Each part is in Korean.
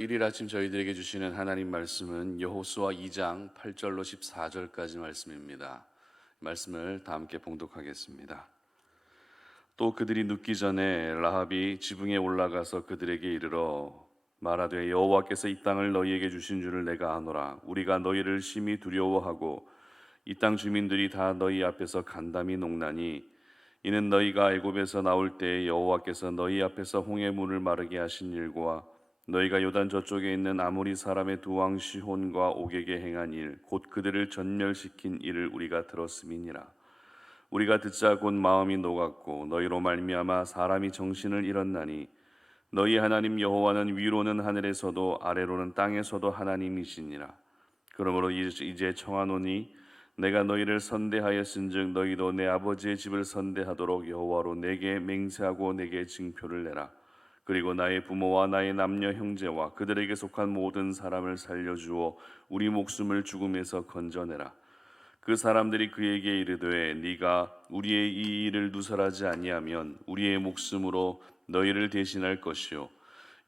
오늘 일일 아침 저희들에게 주시는 하나님 말씀은 여호수아 2장 8절로 14절까지 말씀입니다. 말씀을 다 함께 봉독하겠습니다. 또 그들이 눕기 전에 라합이 지붕에 올라가서 그들에게 이르러 말하되 여호와께서 이 땅을 너희에게 주신 줄을 내가 아노라. 우리가 너희를 심히 두려워하고 이 땅 주민들이 다 너희 앞에서 간담이 녹나니 이는 너희가 애굽에서 나올 때에 여호와께서 너희 앞에서 홍해 물을 마르게 하신 일과 너희가 요단 저쪽에 있는 아모리 사람의 두 왕 시혼과 옥에게 행한 일 곧 그들을 전멸시킨 일을 우리가 들었음이니라. 우리가 듣자 곧 마음이 녹았고 너희로 말미암아 사람이 정신을 잃었나니 너희 하나님 여호와는 위로는 하늘에서도 아래로는 땅에서도 하나님이시니라. 그러므로 이제 청하노니 내가 너희를 선대하였은즉 너희도 내 아버지의 집을 선대하도록 여호와로 내게 맹세하고 내게 징표를 내라. 그리고 나의 부모와 나의 남녀 형제와 그들에게 속한 모든 사람을 살려주어 우리 목숨을 죽음에서 건져내라. 그 사람들이 그에게 이르되 네가 우리의 이 일을 누설하지 아니하면 우리의 목숨으로 너희를 대신할 것이요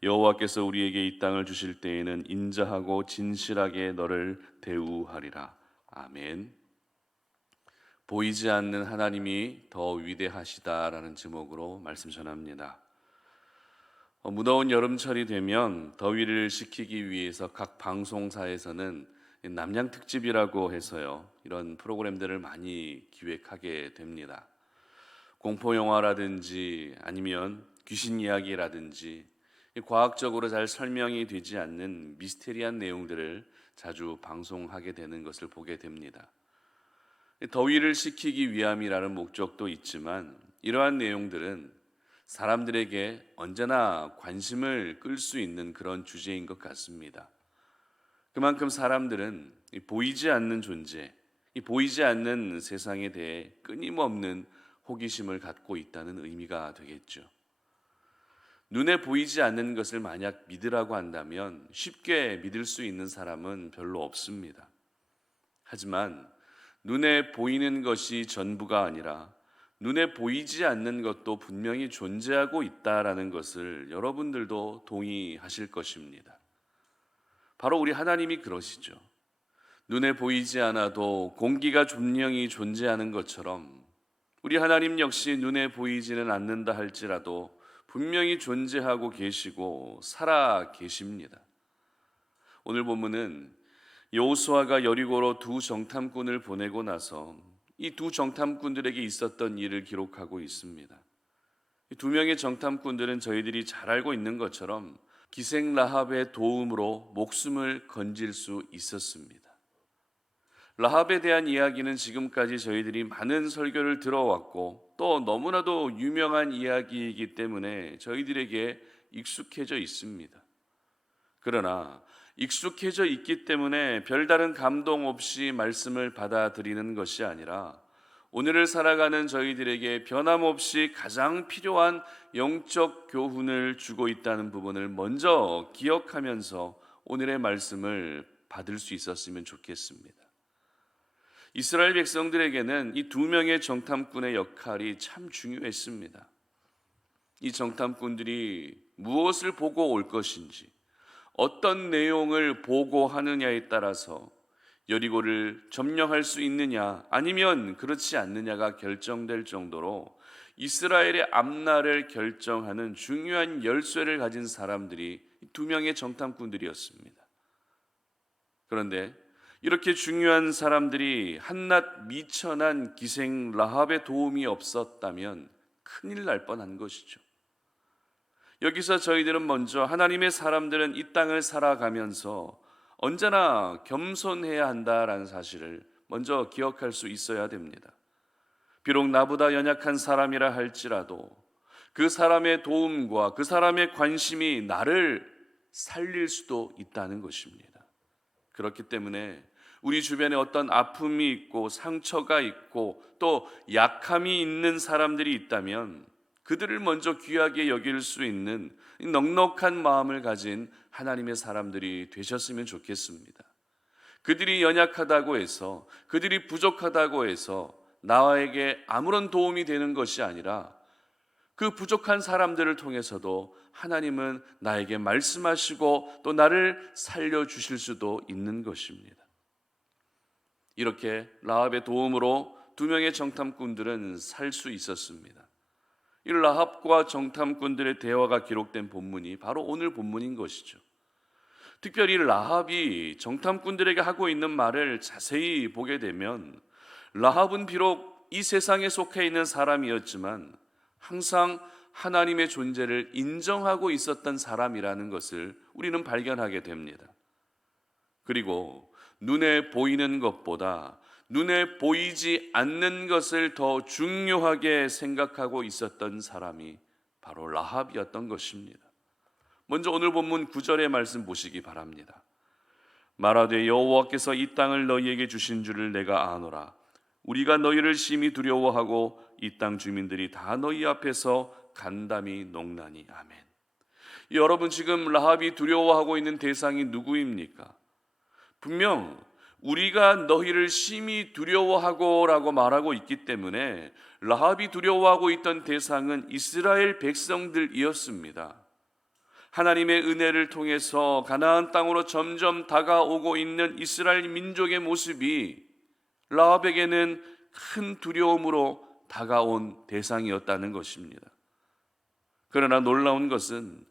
여호와께서 우리에게 이 땅을 주실 때에는 인자하고 진실하게 너를 대우하리라. 아멘. 보이지 않는 하나님이 더 위대하시다라는 제목으로 말씀 전합니다. 무더운 여름철이 되면 더위를 식히기 위해서 각 방송사에서는 남양 특집이라고 해서요, 이런 프로그램들을 많이 기획하게 됩니다. 공포 영화라든지 아니면 귀신 이야기라든지 과학적으로 잘 설명이 되지 않는 미스테리한 내용들을 자주 방송하게 되는 것을 보게 됩니다. 더위를 식히기 위함이라는 목적도 있지만 이러한 내용들은 사람들에게 언제나 관심을 끌 수 있는 그런 주제인 것 같습니다. 그만큼 사람들은 이 보이지 않는 존재, 이 보이지 않는 세상에 대해 끊임없는 호기심을 갖고 있다는 의미가 되겠죠. 눈에 보이지 않는 것을 만약 믿으라고 한다면 쉽게 믿을 수 있는 사람은 별로 없습니다. 하지만 눈에 보이는 것이 전부가 아니라 눈에 보이지 않는 것도 분명히 존재하고 있다라는 것을 여러분들도 동의하실 것입니다. 바로 우리 하나님이 그러시죠. 눈에 보이지 않아도 공기가 분명히 존재하는 것처럼 우리 하나님 역시 눈에 보이지는 않는다 할지라도 분명히 존재하고 계시고 살아 계십니다. 오늘 본문은 여호수아가 여리고로 두 정탐꾼을 보내고 나서 이 두 정탐꾼들에게 있었던 일을 기록하고 있습니다. 이 두 명의 정탐꾼들은 저희들이 잘 알고 있는 것처럼 기생 라합의 도움으로 목숨을 건질 수 있었습니다. 라합에 대한 이야기는 지금까지 저희들이 많은 설교를 들어왔고 또 너무나도 유명한 이야기이기 때문에 저희들에게 익숙해져 있습니다. 그러나 익숙해져 있기 때문에 별다른 감동 없이 말씀을 받아들이는 것이 아니라 오늘을 살아가는 저희들에게 변함없이 가장 필요한 영적 교훈을 주고 있다는 부분을 먼저 기억하면서 오늘의 말씀을 받을 수 있었으면 좋겠습니다. 이스라엘 백성들에게는 이 두 명의 정탐꾼의 역할이 참 중요했습니다. 이 정탐꾼들이 무엇을 보고 올 것인지, 어떤 내용을 보고하느냐에 따라서 여리고를 점령할 수 있느냐 아니면 그렇지 않느냐가 결정될 정도로 이스라엘의 앞날을 결정하는 중요한 열쇠를 가진 사람들이 두 명의 정탐꾼들이었습니다. 그런데 이렇게 중요한 사람들이 한낱 미천한 기생 라합의 도움이 없었다면 큰일 날 뻔한 것이죠. 여기서 저희들은 먼저 하나님의 사람들은 이 땅을 살아가면서 언제나 겸손해야 한다라는 사실을 먼저 기억할 수 있어야 됩니다. 비록 나보다 연약한 사람이라 할지라도 그 사람의 도움과 그 사람의 관심이 나를 살릴 수도 있다는 것입니다. 그렇기 때문에 우리 주변에 어떤 아픔이 있고 상처가 있고 또 약함이 있는 사람들이 있다면 그들을 먼저 귀하게 여길 수 있는 넉넉한 마음을 가진 하나님의 사람들이 되셨으면 좋겠습니다. 그들이 연약하다고 해서, 그들이 부족하다고 해서 나에게 아무런 도움이 되는 것이 아니라 그 부족한 사람들을 통해서도 하나님은 나에게 말씀하시고 또 나를 살려주실 수도 있는 것입니다. 이렇게 라합의 도움으로 두 명의 정탐꾼들은 살 수 있었습니다. 이 라합과 정탐꾼들의 대화가 기록된 본문이 바로 오늘 본문인 것이죠. 특별히 라합이 정탐꾼들에게 하고 있는 말을 자세히 보게 되면 라합은 비록 이 세상에 속해 있는 사람이었지만 항상 하나님의 존재를 인정하고 있었던 사람이라는 것을 우리는 발견하게 됩니다. 그리고 눈에 보이는 것보다 눈에 보이지 않는 것을 더 중요하게 생각하고 있었던 사람이 바로 라합이었던 것입니다. 먼저 오늘 본문 9절의 말씀 보시기 바랍니다. 말하되 여호와께서 이 땅을 너희에게 주신 줄을 내가 아노라. 우리가 너희를 심히 두려워하고 이 땅 주민들이 다 너희 앞에서 간담이 농나니. 아멘. 여러분, 지금 라합이 두려워하고 있는 대상이 누구입니까? 분명 우리가 너희를 심히 두려워하고 라고 말하고 있기 때문에 라합이 두려워하고 있던 대상은 이스라엘 백성들이었습니다. 하나님의 은혜를 통해서 가나안 땅으로 점점 다가오고 있는 이스라엘 민족의 모습이 라합에게는 큰 두려움으로 다가온 대상이었다는 것입니다. 그러나 놀라운 것은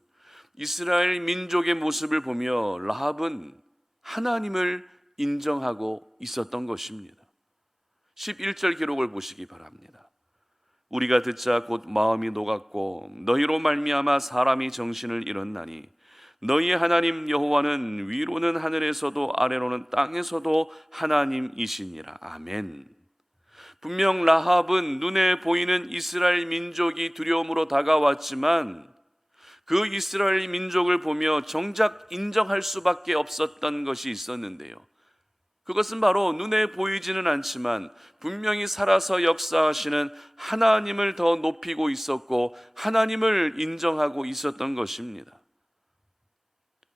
이스라엘 민족의 모습을 보며 라합은 하나님을 인정하고 있었던 것입니다. 11절 기록을 보시기 바랍니다. 우리가 듣자 곧 마음이 녹았고 너희로 말미암아 사람이 정신을 잃었나니 너희의 하나님 여호와는 위로는 하늘에서도 아래로는 땅에서도 하나님이시니라. 아멘. 분명 라합은 눈에 보이는 이스라엘 민족이 두려움으로 다가왔지만 그 이스라엘 민족을 보며 정작 인정할 수밖에 없었던 것이 있었는데요. 그것은 바로 눈에 보이지는 않지만 분명히 살아서 역사하시는 하나님을 더 높이고 있었고 하나님을 인정하고 있었던 것입니다.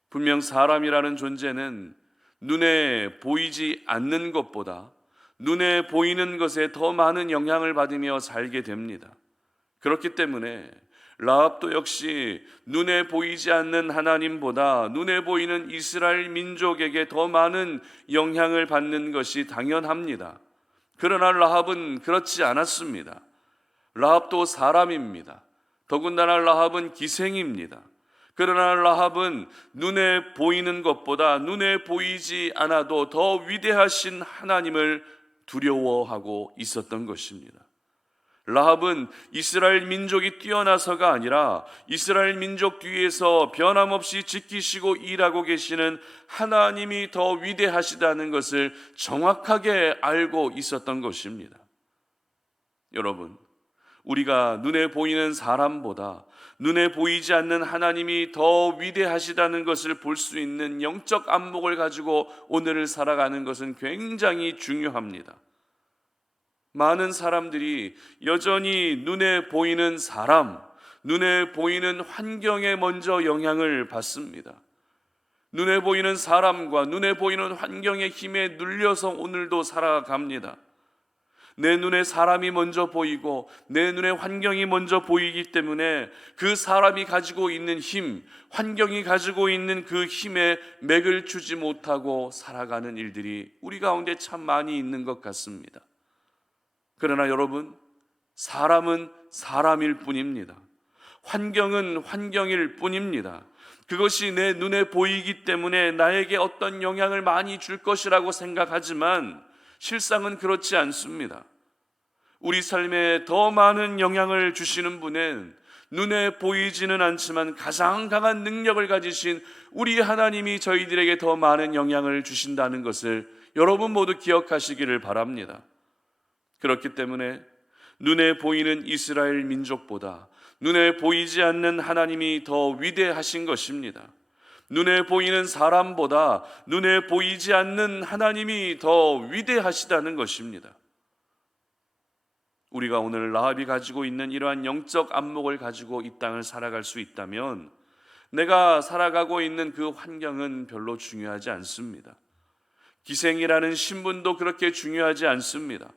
분명 사람이라는 존재는 눈에 보이지 않는 것보다 눈에 보이는 것에 더 많은 영향을 받으며 살게 됩니다. 그렇기 때문에 라합도 역시 눈에 보이지 않는 하나님보다 눈에 보이는 이스라엘 민족에게 더 많은 영향을 받는 것이 당연합니다. 그러나 라합은 그렇지 않았습니다. 라합도 사람입니다. 더군다나 라합은 기생입니다. 그러나 라합은 눈에 보이는 것보다 눈에 보이지 않아도 더 위대하신 하나님을 두려워하고 있었던 것입니다. 라합은 이스라엘 민족이 뛰어나서가 아니라 이스라엘 민족 뒤에서 변함없이 지키시고 일하고 계시는 하나님이 더 위대하시다는 것을 정확하게 알고 있었던 것입니다. 여러분, 우리가 눈에 보이는 사람보다 눈에 보이지 않는 하나님이 더 위대하시다는 것을 볼 수 있는 영적 안목을 가지고 오늘을 살아가는 것은 굉장히 중요합니다. 많은 사람들이 여전히 눈에 보이는 사람, 눈에 보이는 환경에 먼저 영향을 받습니다. 눈에 보이는 사람과 눈에 보이는 환경의 힘에 눌려서 오늘도 살아갑니다. 내 눈에 사람이 먼저 보이고 내 눈에 환경이 먼저 보이기 때문에 그 사람이 가지고 있는 힘, 환경이 가지고 있는 그 힘에 맥을 추지 못하고 살아가는 일들이 우리 가운데 참 많이 있는 것 같습니다. 그러나 여러분, 사람은 사람일 뿐입니다. 환경은 환경일 뿐입니다. 그것이 내 눈에 보이기 때문에 나에게 어떤 영향을 많이 줄 것이라고 생각하지만 실상은 그렇지 않습니다. 우리 삶에 더 많은 영향을 주시는 분은 눈에 보이지는 않지만 가장 강한 능력을 가지신 우리 하나님이 저희들에게 더 많은 영향을 주신다는 것을 여러분 모두 기억하시기를 바랍니다. 그렇기 때문에 눈에 보이는 이스라엘 민족보다 눈에 보이지 않는 하나님이 더 위대하신 것입니다. 눈에 보이는 사람보다 눈에 보이지 않는 하나님이 더 위대하시다는 것입니다. 우리가 오늘 라합이 가지고 있는 이러한 영적 안목을 가지고 이 땅을 살아갈 수 있다면 내가 살아가고 있는 그 환경은 별로 중요하지 않습니다. 기생이라는 신분도 그렇게 중요하지 않습니다.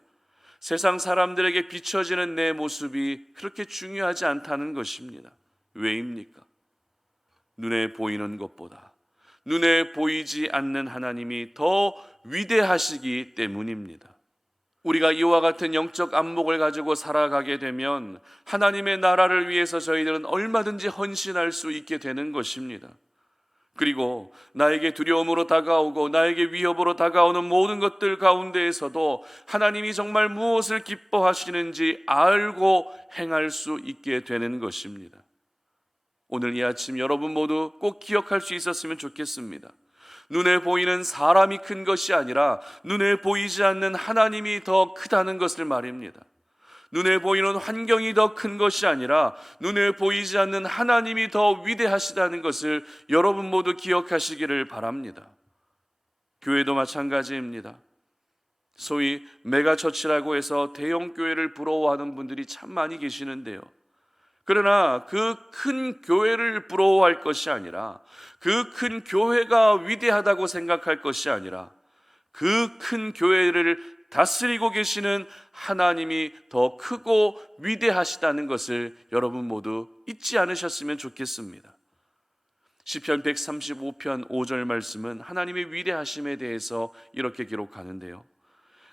세상 사람들에게 비춰지는 내 모습이 그렇게 중요하지 않다는 것입니다. 왜입니까? 눈에 보이는 것보다 눈에 보이지 않는 하나님이 더 위대하시기 때문입니다. 우리가 이와 같은 영적 안목을 가지고 살아가게 되면 하나님의 나라를 위해서 저희들은 얼마든지 헌신할 수 있게 되는 것입니다. 그리고 나에게 두려움으로 다가오고 나에게 위협으로 다가오는 모든 것들 가운데에서도 하나님이 정말 무엇을 기뻐하시는지 알고 행할 수 있게 되는 것입니다. 오늘 이 아침 여러분 모두 꼭 기억할 수 있었으면 좋겠습니다. 눈에 보이는 사람이 큰 것이 아니라 눈에 보이지 않는 하나님이 더 크다는 것을 말입니다. 눈에 보이는 환경이 더 큰 것이 아니라 눈에 보이지 않는 하나님이 더 위대하시다는 것을 여러분 모두 기억하시기를 바랍니다. 교회도 마찬가지입니다. 소위 메가처치라고 해서 대형 교회를 부러워하는 분들이 참 많이 계시는데요. 그러나 그 큰 교회를 부러워할 것이 아니라, 그 큰 교회가 위대하다고 생각할 것이 아니라, 그 큰 교회를 다스리고 계시는 하나님이 더 크고 위대하시다는 것을 여러분 모두 잊지 않으셨으면 좋겠습니다. 시편 135편 5절 말씀은 하나님의 위대하심에 대해서 이렇게 기록하는데요.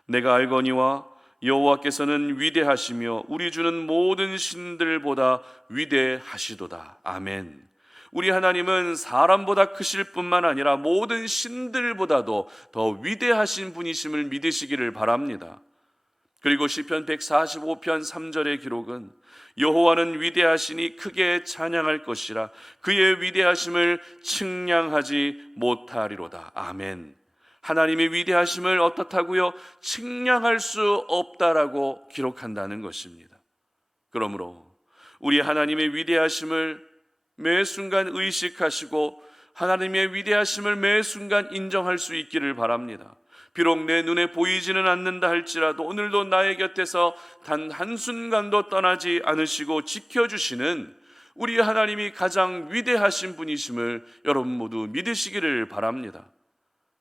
내가 알거니와 여호와께서는 위대하시며 우리 주는 모든 신들보다 위대하시도다. 아멘. 우리 하나님은 사람보다 크실 뿐만 아니라 모든 신들보다도 더 위대하신 분이심을 믿으시기를 바랍니다. 그리고 시편 145편 3절의 기록은 여호와는 위대하시니 크게 찬양할 것이라 그의 위대하심을 측량하지 못하리로다. 아멘. 하나님의 위대하심을 어떻다고요? 측량할 수 없다라고 기록한다는 것입니다. 그러므로 우리 하나님의 위대하심을 매 순간 의식하시고 하나님의 위대하심을 매 순간 인정할 수 있기를 바랍니다. 비록 내 눈에 보이지는 않는다 할지라도 오늘도 나의 곁에서 단 한순간도 떠나지 않으시고 지켜주시는 우리 하나님이 가장 위대하신 분이심을 여러분 모두 믿으시기를 바랍니다.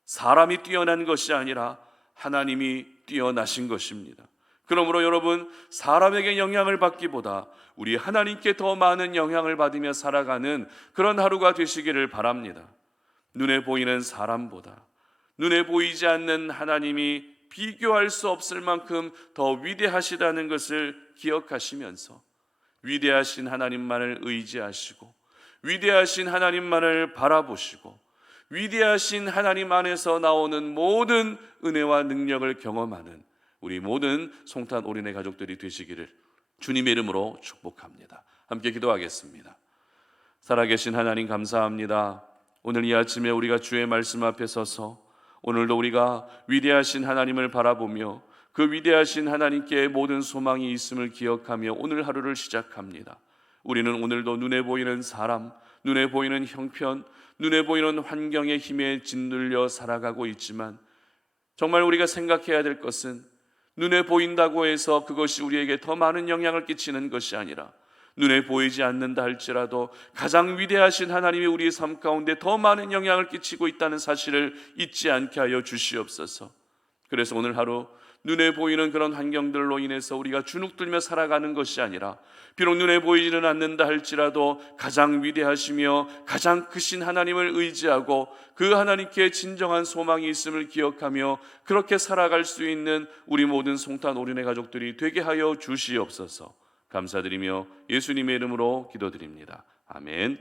사람이 뛰어난 것이 아니라 하나님이 뛰어나신 것입니다. 그러므로 여러분, 사람에게 영향을 받기보다 우리 하나님께 더 많은 영향을 받으며 살아가는 그런 하루가 되시기를 바랍니다. 눈에 보이는 사람보다 눈에 보이지 않는 하나님이 비교할 수 없을 만큼 더 위대하시다는 것을 기억하시면서 위대하신 하나님만을 의지하시고 위대하신 하나님만을 바라보시고 위대하신 하나님 안에서 나오는 모든 은혜와 능력을 경험하는 우리 모든 송탄 올인의 가족들이 되시기를 주님의 이름으로 축복합니다. 함께 기도하겠습니다. 살아계신 하나님 감사합니다. 오늘 이 아침에 우리가 주의 말씀 앞에 서서 오늘도 우리가 위대하신 하나님을 바라보며 그 위대하신 하나님께 모든 소망이 있음을 기억하며 오늘 하루를 시작합니다. 우리는 오늘도 눈에 보이는 사람, 눈에 보이는 형편, 눈에 보이는 환경의 힘에 짓눌려 살아가고 있지만 정말 우리가 생각해야 될 것은 눈에 보인다고 해서 그것이 우리에게 더 많은 영향을 끼치는 것이 아니라 눈에 보이지 않는다 할지라도 가장 위대하신 하나님이 우리의 삶 가운데 더 많은 영향을 끼치고 있다는 사실을 잊지 않게 하여 주시옵소서. 그래서 오늘 하루 눈에 보이는 그런 환경들로 인해서 우리가 주눅들며 살아가는 것이 아니라 비록 눈에 보이지는 않는다 할지라도 가장 위대하시며 가장 크신 하나님을 의지하고 그 하나님께 진정한 소망이 있음을 기억하며 그렇게 살아갈 수 있는 우리 모든 송탄 올인의 가족들이 되게 하여 주시옵소서. 감사드리며 예수님의 이름으로 기도드립니다. 아멘.